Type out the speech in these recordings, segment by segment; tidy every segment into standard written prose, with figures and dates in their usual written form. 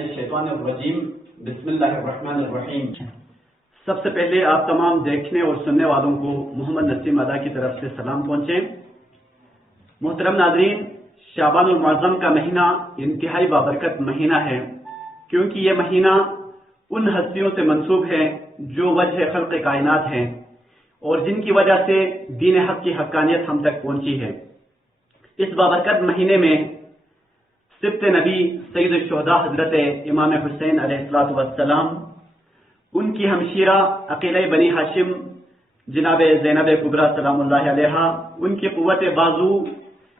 من الشیطان الرجیم بسم اللہ الرحمن الرحیم۔ سب سے پہلے آپ تمام دیکھنے اور سننے والوں کو محمد نسیم ادا کی طرف سے سلام پہنچیں۔ محترم ناظرین، شعبان المعظم کا مہینہ انتہائی بابرکت مہینہ ہے، کیونکہ یہ مہینہ ان ہستیوں سے منسوب ہے جو وجہ خلق کائنات ہیں اور جن کی وجہ سے دین حق کی حقانیت ہم تک پہنچی ہے۔ اس بابرکت مہینے میں سبط نبی سید الشہداء حضرت امام حسین علیہ السلام، ان کی ہمشیرہ عقیلہ بنی ہاشم جناب زینب کبریٰ سلام اللہ علیہا، ان کی قوت بازو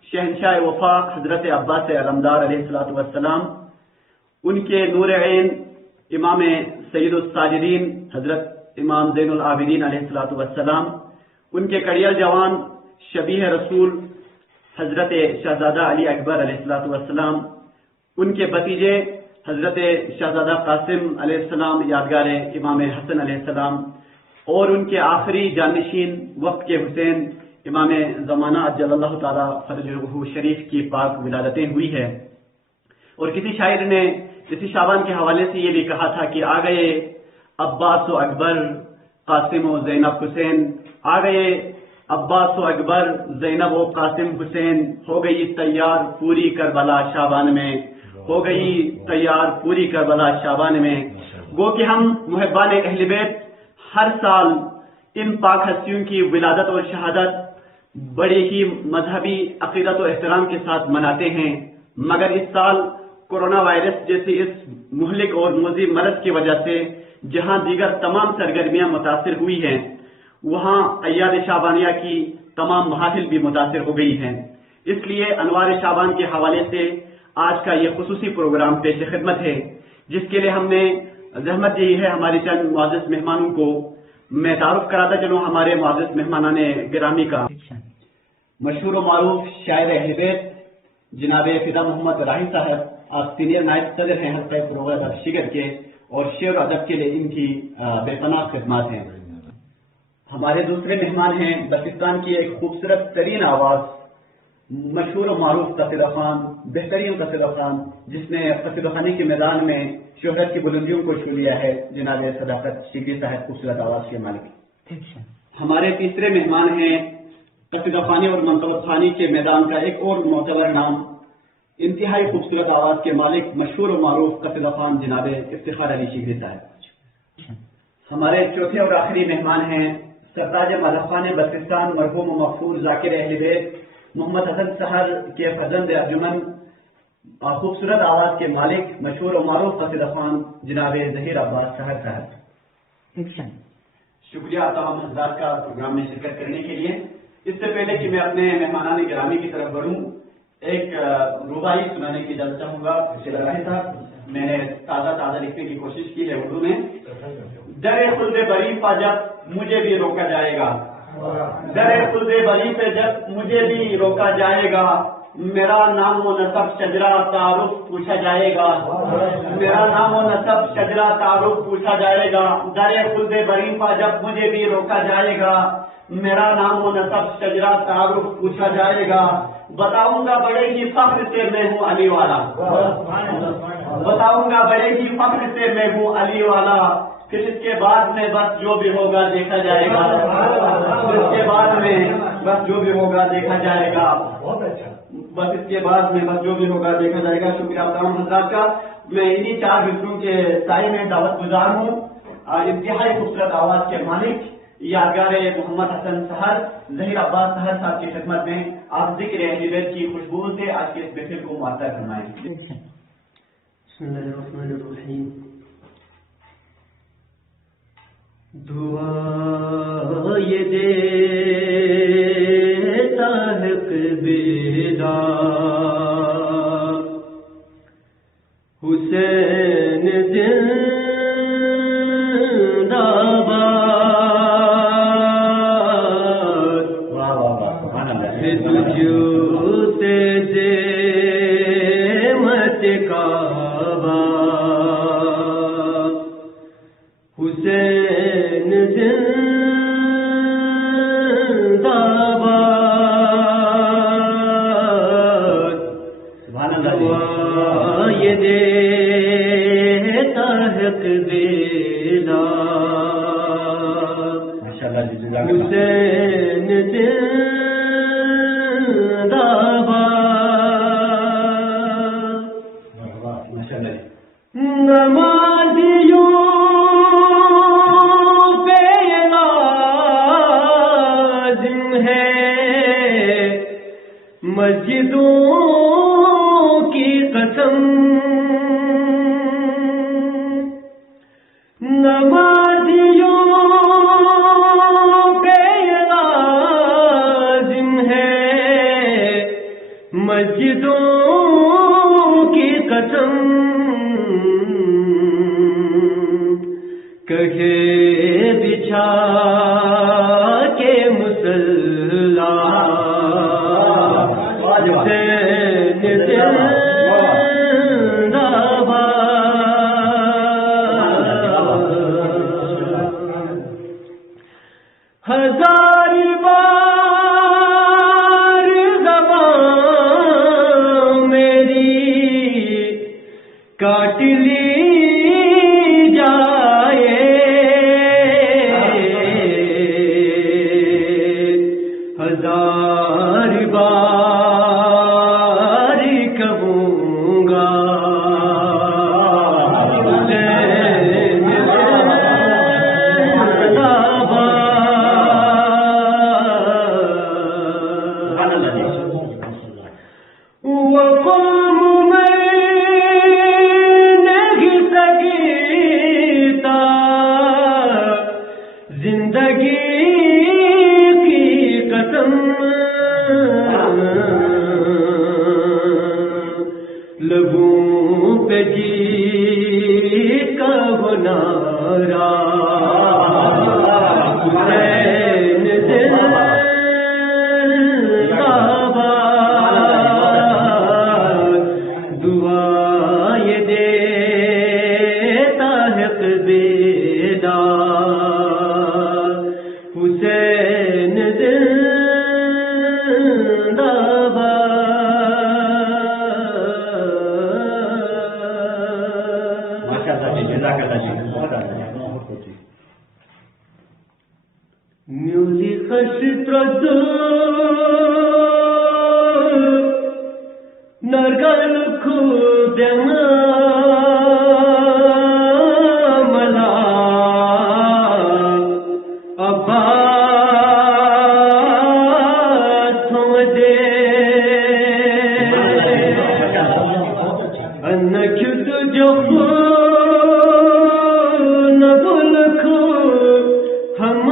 شہنشاہ وفا حضرت عباس علمدار علیہ السلام، ان کے نور عین امام سید الساجدین حضرت امام زین العابدین علیہ السلام، ان کے کڑیل جوان شبیہ رسول حضرت شہزادہ علی اکبر علیہ السلام، ان کے بھتیجے حضرت شہزادہ قاسم علیہ السلام یادگار امام حسن علیہ السلام، اور ان کے آخری جانشین وقت کے حسین امام زمانہ عجل اللہ تعالی فرجہ شریف کی پاک ولادتیں ہوئی ہے۔ اور کسی شاعر نے اسی شعبان کے حوالے سے یہ بھی کہا تھا کہ آ گئے عباس و اکبر قاسم و زینب حسین، آ گئے عباس و اکبر زینب و قاسم حسین، ہو گئی تیار پوری کربلا شعبان میں، ہو گئی تیار پوری کربلا شعبان میں۔ گو کہ ہم محبان اہل بیت ہر سال ان پاک ہستیوں کی ولادت اور شہادت بڑے ہی مذہبی عقیدت و احترام کے ساتھ مناتے ہیں، مگر اس سال کورونا وائرس جیسی اس مہلک اور موذی مرض کی وجہ سے جہاں دیگر تمام سرگرمیاں متاثر ہوئی ہیں، وہاں ایاد شعبانیہ کی تمام محافل بھی متاثر ہو گئی ہیں۔ اس لیے انوار شعبان کے حوالے سے آج کا یہ خصوصی پروگرام پیش خدمت ہے، جس کے لیے ہم نے زحمت دی ہے ہمارے چند معزز مہمانوں کو۔ میں تعارف کراتا چلوں ہمارے معزز مہمانان گرامی کا۔ مشہور و معروف شاعر اہل بیت جناب فدا محمد راہی صاحب، آپ سینئر نائب صدر ہیں حلقہ فروغ شگر کے، اور شعر و ادب کے لیے ان کی بے پناہ خدمات ہیں۔ ہمارے دوسرے مہمان ہیں بلوچستان کی ایک خوبصورت ترین آواز، مشہور و معروف قصیدہ خوان، بہترین قصیدہ خوان، جس نے قصیدہ خوانی کے میدان میں شہرت کی بلندیوں کو چھو لیا ہے، جناب صداقت شیخی صاحب، خوبصورت آواز کے مالک۔ ہمارے تیسرے مہمان ہیں قصیدہ خوانی اور منقبت خوانی کے میدان کا ایک اور معتبر نام، انتہائی خوبصورت آواز کے مالک، مشہور و معروف قصیدہ خوان جناب افتخار علی شیخی صاحب۔ ہمارے چوتھے اور آخری مہمان ہیں سرتاج مدحخوان بلوچستان مرحوم و مغفور ذاکر اہل بیت محمد حسن سحر کے فرزند ارجمن، خوبصورت آواز کے مالک، مشہور و معروف قصیدہ خوان جناب ظہیر عباس سحر صاحب۔ شکریہ تمام حضرات کا پروگرام میں شرکت کرنے کے لیے۔ اس سے پہلے کہ میں اپنے مہمانان گرامی کی طرف بڑھوں، ایک رباعی سنانے کی اجازت چاہوں گا۔ راہی صاحب، میں نے تازہ لکھنے کی کوشش کی ہے اردو میں۔ در خلد بری پا جب مجھے بھی روکا جائے گا، در خلد بری پہ جب مجھے بھی روکا جائے گا، میرا نام و نسب شجرہ تعارف پوچھا جائے گا، میرا نام و نسب شجرہ تعارف پوچھا جائے گا، در خلد بری پا جب مجھے بھی روکا جائے گا، میرا نام و نسب شجرہ تعارف پوچھا جائے گا، بتاؤں گا بڑے ہی فخر سے میں ہوں علی والا، بتاؤں گا بڑے ہی فخر سے میں ہوں علی والا، پھر اس کے بعد میں بس جو بھی ہوگا دیکھا جائے گا، پھر اس کے بعد میں بس جو بھی ہوگا دیکھا جائے گا، بس اس کے بعد میں بس جو بھی ہوگا دیکھا جائے گا۔ شکریہ تمام حضرات کا۔ میں انہی چار مصروں کے سائے میں دعوت گزار ہوں، انتہائی خوبصورت آواز کے مالک یادگار محمد حسن سحر ظہیر عباس سحر صاحب کی خدمت میں آپ ذکر اہل بیت کی خوشبو سے آج کے اس محفل کو معطر فرمائیں۔ بسم اللہ الرحمن الرحیم۔ دعا یہ دیتا ہے قبیلہ حسین زندہ باد، تجھو سے زحمت کعبہ حسین زندہ باد، دعا یہ دے تقدیرا ماشاءاللہ جی جزاک اللہ حسین زندہ باد ماشاءاللہ جی نمازیوں پہ لازم ہے مسجدوں کی قسم نمازیوں پہ لازم ہے مسجدوں کی قسم کہے بچھا کے مصلا حسین زندہ باد ہزار بار زبان میری کاٹ لی جائے ہزار بار کہوں گا حسین زندہ باد وقوم میں نہیں سکتا زندگی کی قسم لبوں پہ جیت کا نعرہ حسین زندہ باد دعا یہ دیتا ہے قبیلہ حسین زندہ باد ماشاءاللہ جی جزاک اللہ جی بہت اچھا جی Newly khashtradu nargal khudana mala abba thomde annakyut jofu nabulkhu hum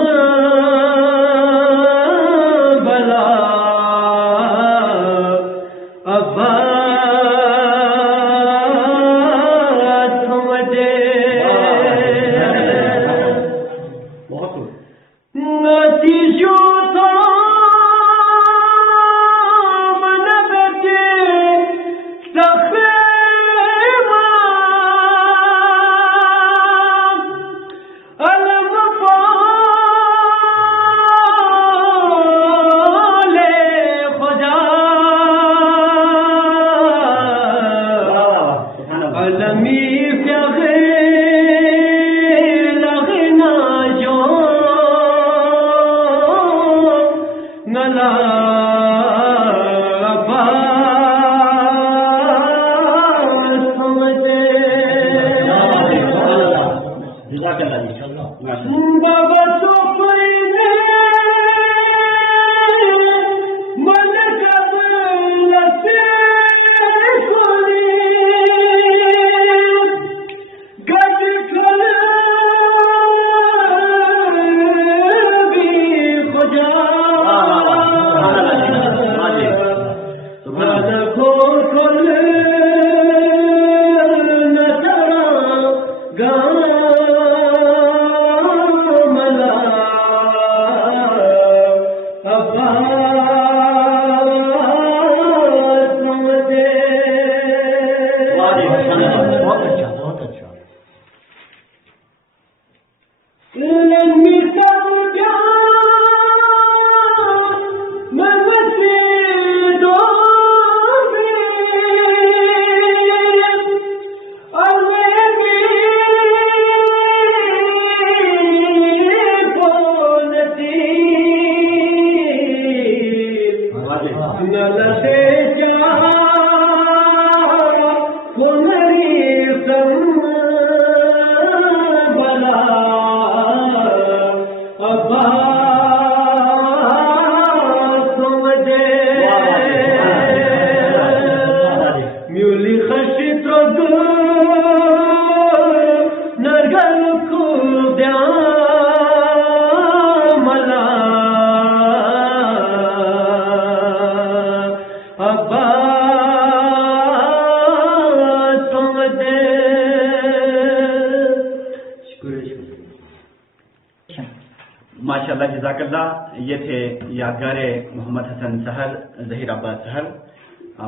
ماشاءاللہ جزاک اللہ. یہ تھے یادگار محمد حسن سحر ظہیر آباد سحر.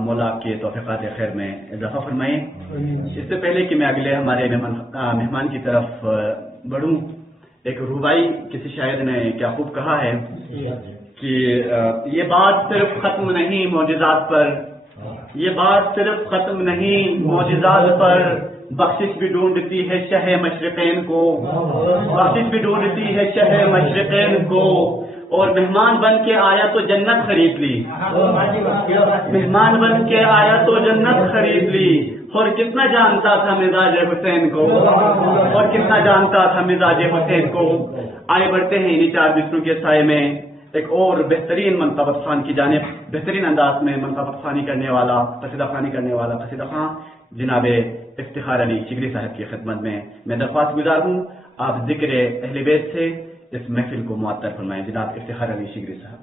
مولا آپ کے توفیقات خیر میں اضافہ فرمائیں. اس سے پہلے کہ میں اگلے ہمارے مہمان کی طرف بڑھوں، ایک ربائی کسی شاعر نے کیا خوب کہا ہے کہ یہ بات صرف ختم نہیں معجزات پر، یہ بات صرف ختم نہیں معجزات پر، بخشش بھی ڈھونڈتی ہے شہ مشرقین کو، بخشش بھی ڈھونڈتی ہے شہ مشرقین کو. اور مہمان بن کے آیا تو جنت خرید لی، مہمان بن کے آیا تو جنت خرید لی. اور کتنا جانتا تھا مزاج حسین کو، اور کتنا جانتا تھا مزاج حسین کو. آئے بڑھتے ہیں انہی چار مصروں کے سائے میں ایک اور بہترین منقبت خان کی جانب، بہترین انداز میں منقبت خوانی کرنے والا، قصیدہ خوانی کرنے والا قصیدہ خان جناب افتخار علی شگری صاحب کی خدمت میں درخواست گزار ہوں آپ ذکر اہل بیت سے اس محفل کو معطر فرمائیں. جناب افتخار علی شگری صاحب.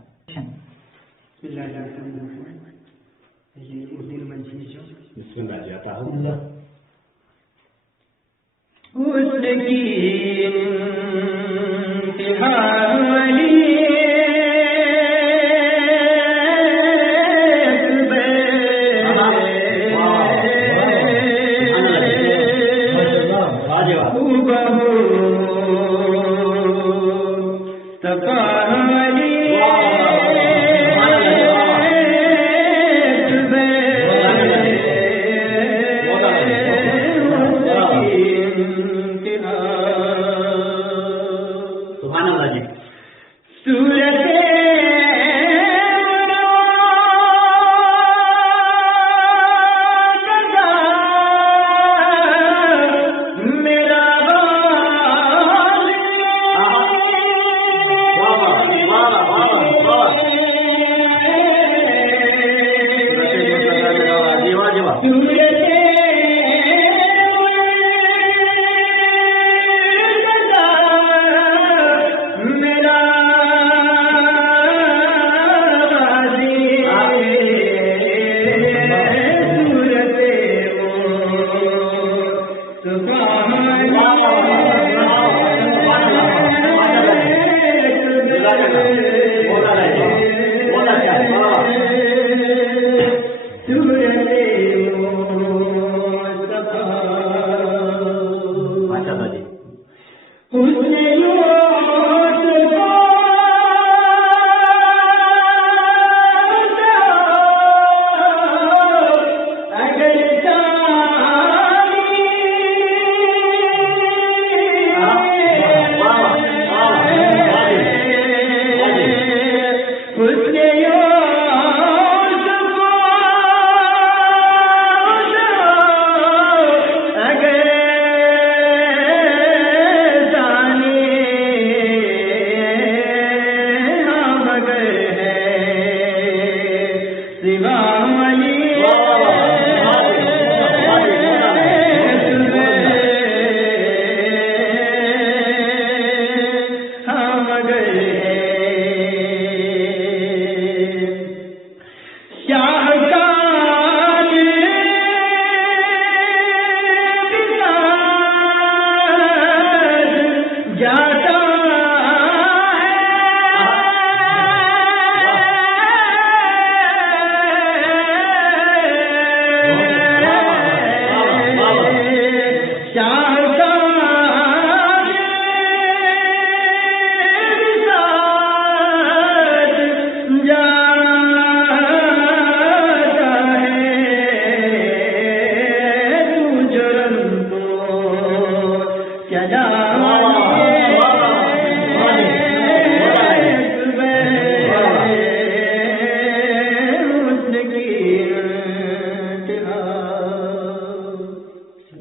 بسم اللہ جاتا ہوں.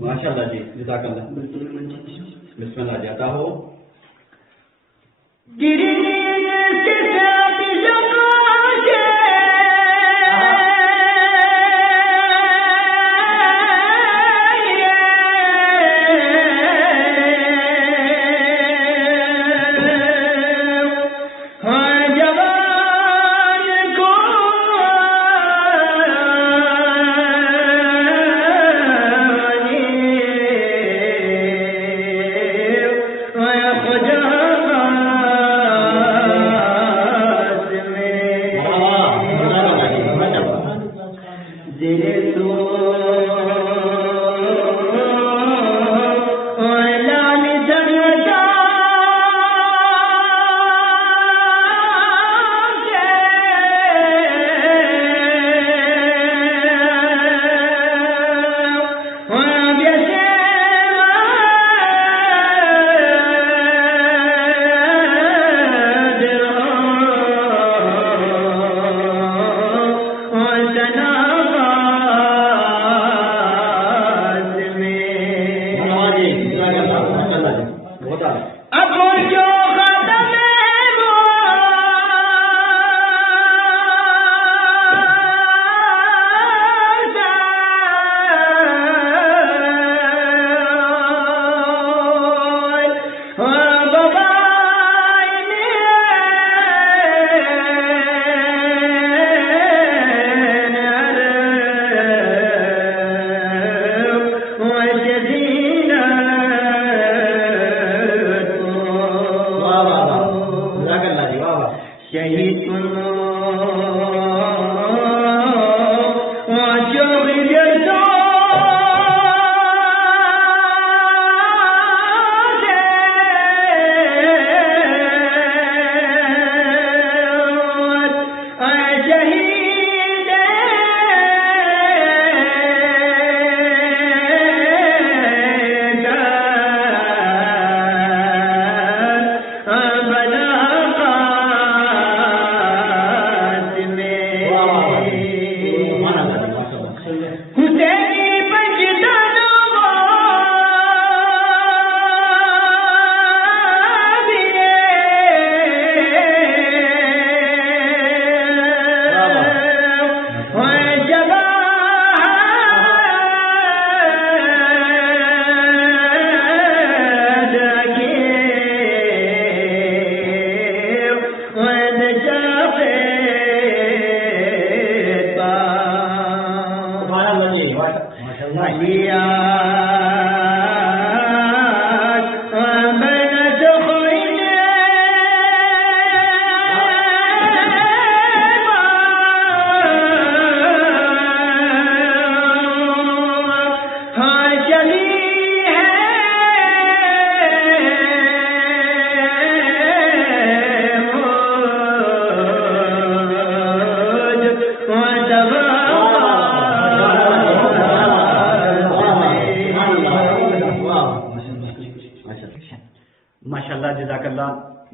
ماشاء اللہ جی، جزاک اللہ. بسم اللہ جاتا ہو.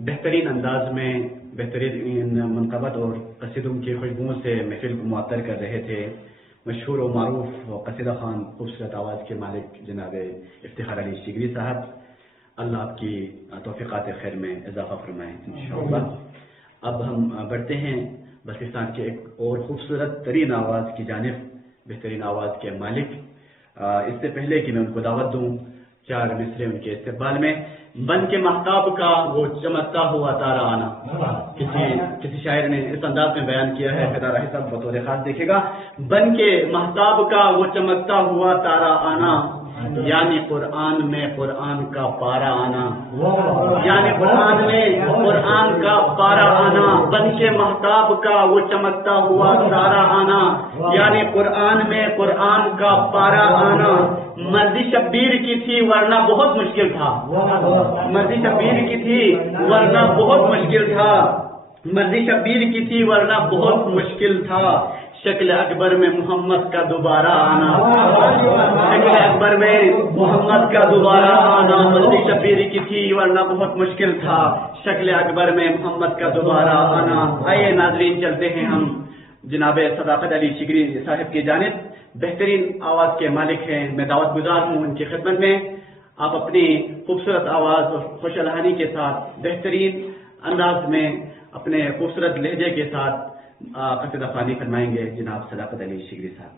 بہترین انداز میں بہترین منقبت اور قصیدوں کی خوشبو سے محفل کو معطر کر رہے تھے مشہور و معروف قصیدہ خوان خوبصورت آواز کے مالک جناب افتخار علی شگری صاحب. اللہ آپ کی توفیقات خیر میں اضافہ فرمائیں انشاءاللہ. اب ہم بڑھتے ہیں بلوچستان کے ایک اور خوبصورت ترین آواز کی جانب، بہترین آواز کے مالک. اس سے پہلے کہ میں ان کو دعوت دوں 4 مصرے ان کے استقبال میں. بن کے مہتاب کا وہ چمکتا ہوا تارا آنا، کسی شاعر نے اس انداز میں بیان کیا ہے، فدا راہی صاحب بطور خاص دیکھے گا. بن کے مہتاب کا وہ چمکتا ہوا تارا آنا، یعنی قرآن میں قرآن کا پارا آنا، یعنی قرآن میں قرآن کا پارا آنا. بن کے مہتاب کا وہ چمکتا ہوا تارا آنا، یعنی قرآن میں قرآن کا پارا آنا. مرضی شبیر کی تھی ورنہ بہت مشکل تھا، مرضی شبیر کی تھی ورنہ بہت مشکل تھا، مرضی شبیر کی تھی ورنہ بہت مشکل تھا. شکل اکبر میں محمد کا دوبارہ آنا، شکل اکبر میں محمد کا دوبارہ آنا. مرضی شبیر کی تھی ورنہ بہت مشکل تھا، شکل اکبر میں محمد کا دوبارہ آنا. آئیے ناظرین چلتے ہیں ہم جناب صداقت علی شگری صاحب کی جانب بہترین آواز کے مالک ہیں. میں دعوت گزار ہوں ان کی خدمت میں. آپ اپنی خوبصورت آواز اور خوش الحانی کے ساتھ بہترین انداز میں اپنے خوبصورت لہجے کے ساتھ قصیدہ خوانی فرمائیں گے جناب صداقت علی شگری صاحب.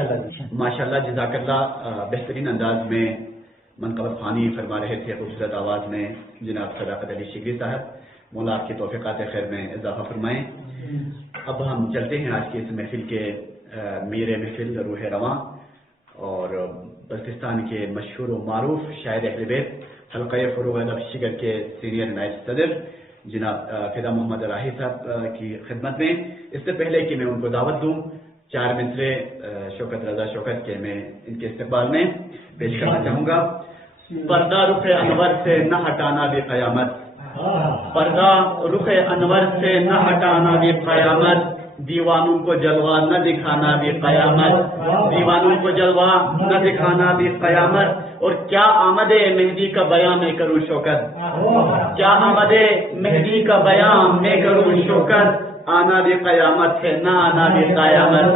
ماشاءاللہ جزاک اللہ، بہترین انداز میں منقبت خوانی فرما رہے تھے خوبصورت آواز میں جناب صداقت علی شگری صاحب، مولا آپ کی توفیقات خیر میں اضافہ فرمائیں۔ اب ہم چلتے ہیں آج کی اس محفل کے میر محفل روح رواں اور بلتستان کے مشہور و معروف شاعر اہل بیت حلقہ فروغ ادب شگر کے سینئر نائب صدر جناب فدا محمد راہی صاحب کی خدمت میں، اس سے پہلے کہ میں ان کو دعوت دوں، 4 مصرے شوکت رضا شوکت کے میں ان کے استقبال میں پیش کرنا چاہوں گا۔ پردہ رخ انور سے نہ ہٹانا بھی قیامت، پردہ رخ انور سے نہ ہٹانا بھی قیامت، دیوانوں کو جلوہ نہ دکھانا بھی قیامت، دیوانوں کو جلوہ نہ دکھانا بھی قیامت۔ اور کیا آمد مہدی کا بیان میں کروں شوکت، کیا آمد مہدی کا بیان میں کروں شوکت، آنا بھی قیامت ہے نہ آنا بھی قیامت،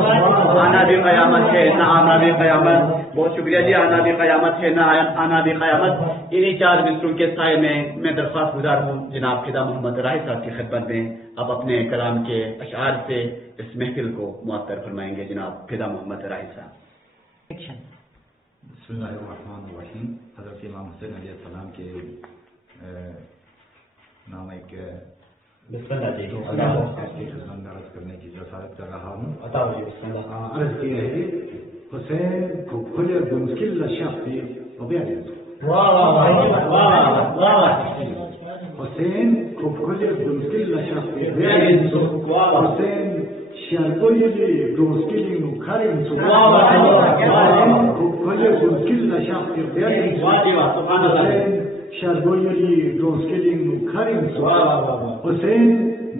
آنا بھی قیامت ہے نہ آنا بھی قیامت۔ بہت شکریہ جی، آنا بھی قیامت ہے نہ آنا بھی قیامت۔ انہی 4 مصروں کے سائے میں درخواست گزار ہوں جناب فدا محمد راہی صاحب کی خدمت میں اب اپنے کلام کے اشعار سے اس محفل کو معطر فرمائیں گے جناب فدا محمد راہی صاحب۔ بسم اللہ الرحمن الرحیم۔ حضرت امام حسین علیہ السلام کے نام ایک خدمت میں عرض کرنے کی جسارت کر رہا ہوں۔ عرض کی ہے حسین کو کھلے بمشکل شخصی حسین کو کھلے بمشکل شخصی حسین شرقوی دوسکلی نکھارن حسین کو کھلے بمشکل شخصی حسین شرقوی دوسکلی نکھارن حسین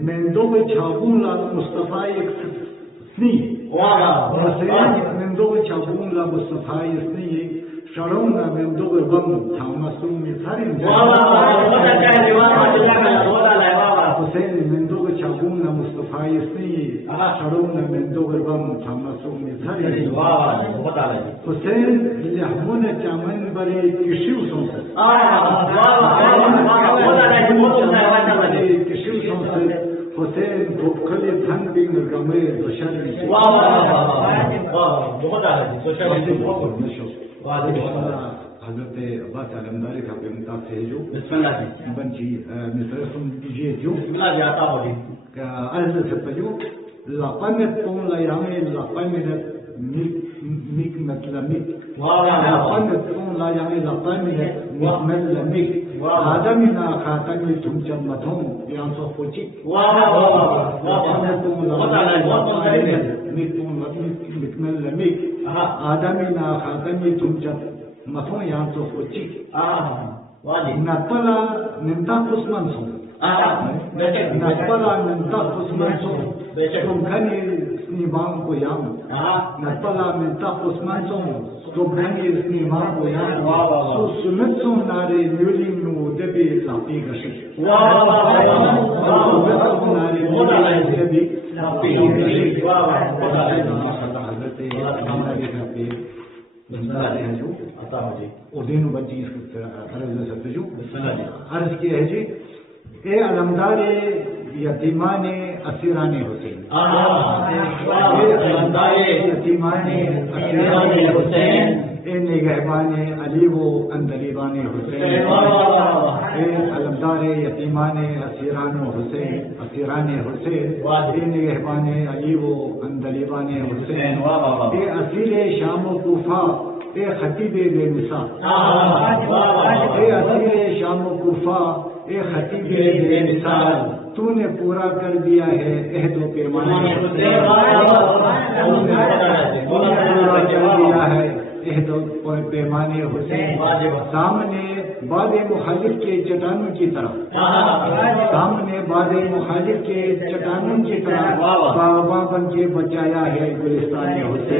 مندوب چھابون لا مصطفی سنی حسین مندوب چھابون لا مصطفی سنی شرون مندوب بم تھامسون تھارن حسین مندوب چھابون لا مصطفی سنی شرون مندوب بم تھامسون تھارن حسین لحمون چامن بری کشیو سونس حسین کو کھلے دھن بھی نرگمے دوشن حضرت عباس علمداری کا بمتا سے جو بنچی مصر سن دیجئے جو عرض سے پجو لقمت تون لیامے لقمت مک مطلمک لقمت تون لیامے لقمت مطلمک آدمینا خاتمی تم چمتوں بیان سو خوچی آدمینا خاتمی تم چمتوں یان سو خوچی نطلا نمتا قسمن سو نطلا نمتا قسمن سو تم کھنی سنیبان کو یام نطلا نمتا قسمن سو تم کھنی سنیبان کو یام سو سمت سو نارے نیولی نو دبی لاپی گشی سمت سو نارے نیولی دبی لاپی گشی حضرت عمر کے دین بچی عرض کی ہے جی اے علمدار یتیمان اسیران حسین، یتیمان اسیران حسین، اے نگہبان علی و اندلیبان حسین، اے علمدار یتیمان اسیران حسین، اسیران حسین، اے نگہبان علی و اندلیبان حسین، اے اسیر شام و کوفہ، اے خطیب بے مثال، اے اسیر شام و کوفہ، اے خطیب بے مثال، تو نے پورا کر دیا ہے عہد و پیمانے، تو نے پورا کر دیا ہے عہد و پیمانے حسین، سامنے باد مخالف کے چٹانوں کی طرح، سامنے باد مخالف کے چٹانوں کی طرح باغباں بن کے بچایا ہے گلستان حسین،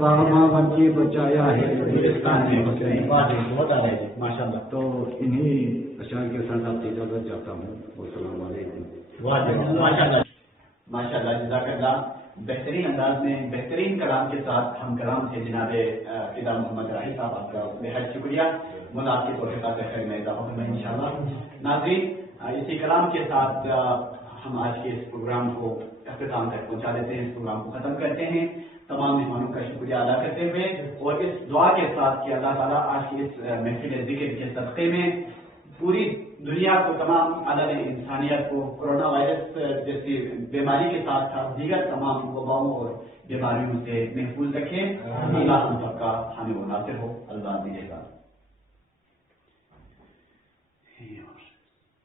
باغباں بن کے بچایا ہے گلستان حسین۔ ماشاء اللہ۔ تو انہی اشعار کے ساتھ آپ کی اجازت چاہتا ہوں۔ السلام علیکم۔ ماشاء اللہ، جزاک اللہ۔ بہترین انداز میں بہترین کلام کے ساتھ ہم کلام سے جناب فدا محمد راہی صاحب، آپ کا بہت شکریہ، مولا آپ کی توفیقات خیر میں اضافہ فرمائیں انشاءاللہ۔ ناظرین، اسی کلام کے ساتھ ہم آج کے اس پروگرام کو اختتام تک پہنچا دیتے ہیں، اس پروگرام کو ختم کرتے ہیں تمام مہمانوں کا شکریہ ادا کرتے ہوئے اور اس دعا کے ساتھ کہ اللہ تعالیٰ آج کی اس محفل ذکر کے صدقے میں پوری دنیا کو، تمام عالم انسانیت کو کورونا وائرس جیسی بیماری کے ساتھ ساتھ دیگر تمام وباؤں اور بیماریوں سے محفوظ رکھے. اللہ ہم سب کا حامی و ناصر ہو. اللہ دیجیے گا.